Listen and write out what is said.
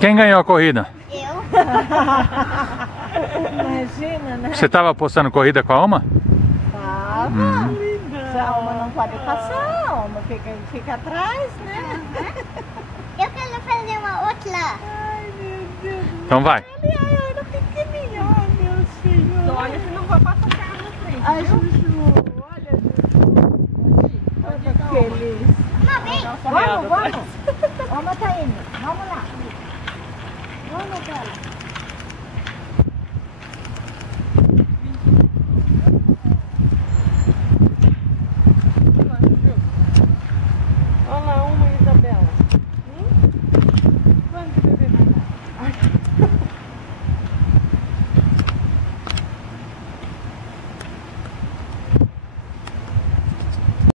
Quem ganhou a corrida? Eu. Imagina, né? Você estava apostando corrida com a Oma? Tava. Se a Oma não pode passar, a Oma fica atrás, né? Eu quero fazer uma outra. Ai, meu Deus. Então vai. Ai, era pequenininha. Ai, meu Senhor. Olha se não vai passar carro na frente. Ai, Juju. Olha, Juju. Olha feliz. Uma vez. Vamos. Oma tá indo. Vamos lá. Vamos, Bela.